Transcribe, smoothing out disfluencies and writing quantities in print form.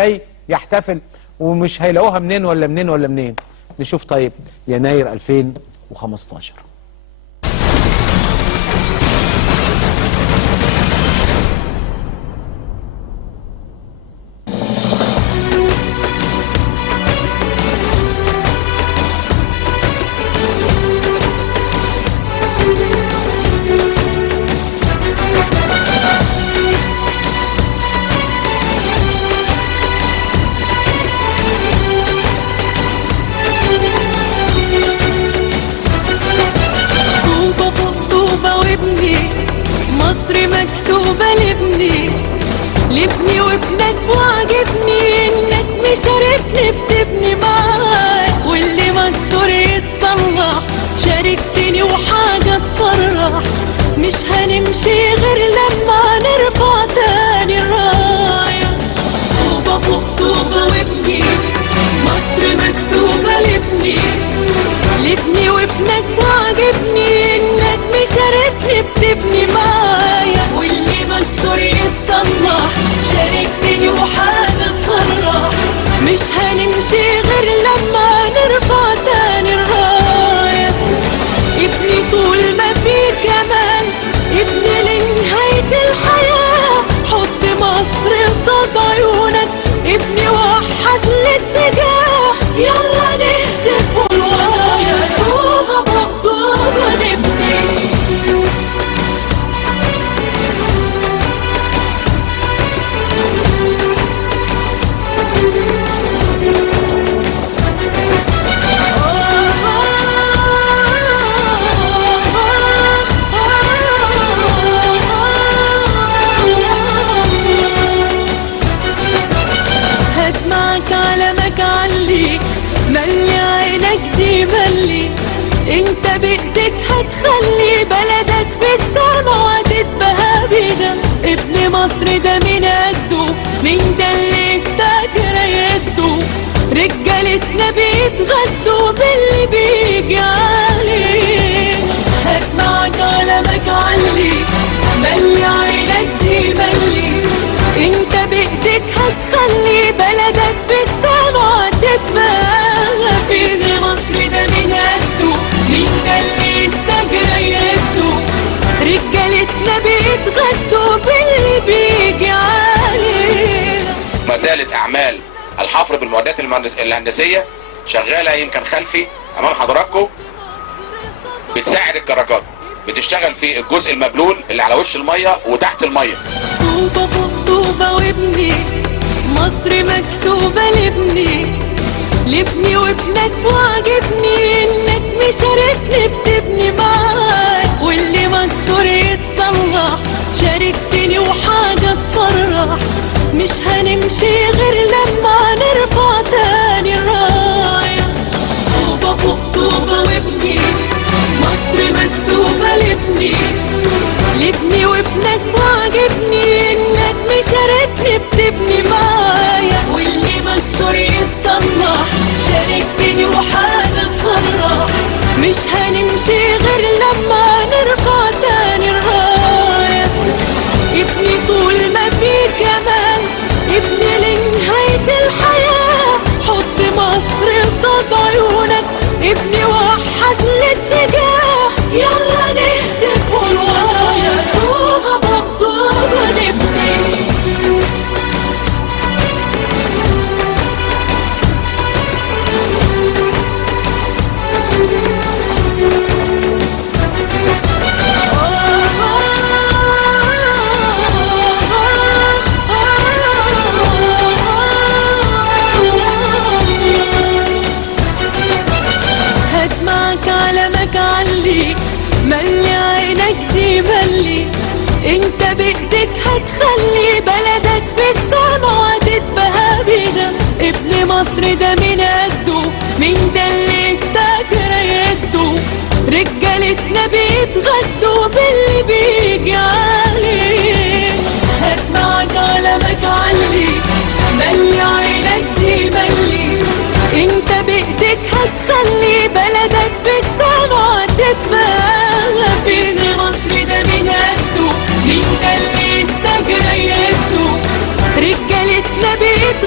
جاي يحتفل ومش هيلاقوها منين ولا منين ولا منين. نشوف طيب يناير 2015. مصر مكتوبة لابني وابنك وعجبني انك مشاركني بتبني معاك، واللي مكسور يتصلح شاركتني وحاجة تفرح. مش هنمشي غير لما نرفع تاني الراية. طوبة فوق طوبة وابني مصر مكتوبة لابني وابنك وعجبني انك مشاركني بتبني معايا، واللي مكسور يتصلح شاركتني وحاجة تفرح. مش هنمشي غير لما نرفع تاني الراية. ابني طول ما في كمان ابني لنهاية الحياة، حط مصر قصاد عيونك ابني وحد الاتجاه. يلا نهتف والورايا طوبة فوق طوبة لابني. هسمعك علمك عليك ملي عينك دي ملي، انت بايدك هتخلي بلدك في السما وهتتبهى بينا. ابن مصر ده من قده مين ده اللي استاجر يده، رجالتنا بيتغدوا باللي بيجي عليه. هسمعك علمك عليك ملي عينك دي ملي، انت بايدك هتخلي بلدك في السما تتبهى بينا. مصر ده من قده مين ده اللي استاجر يده، رجالتنا بيتغدوا باللي بيجي عليه. ما زالت اعمال الحفر بالمعدات الهندسيه شغاله، يمكن خلفي امام حضراتكم بتساعد الكراكات، بتشتغل في الجزء المبلول اللي على وش الميه وتحت الميه. طوبة فوق طوبة وابني مصر مكتوبة لابني وابنك وعجبني انك مشاركني بتبني معاك، واللي مكسور يتصلح شاركتني وحاجة تفرح. مش هنمشي غير لما نرفع تاني الراية. طوبة فوق طوبة وابني مصر مكتوبة لابني وابنك وعجبني انك مشاركني بتبني معايا، واللي مكسور يتصلح شاركتني وحاجة تفرح. مش هنمشي غير لما نرفع تاني الراية. ابني طول ما في كمان ابني لنهاية الحياة، حط مصر قصاد عيونك ابني وحد الاتجاه. يلا نهتف والورايا طوبة فوق طوبة لابني. هسمعك علمك عليك ملي عينك دي ملي، انت بايدك هتخلي بلدك في السما وهتتبهى بينا. ابن مصر ده من قده مين ده اللي استاجر يده، رجالتنا بيتغدوا باللي بيجي عليه. هسمعك علمك عليك ملي عينك دي ملي، انت بايدك هتخلي بلدك في السما تتبهى بينا. مصر ده من قده مين ده اللي استاجر يده، رجالتنا بيت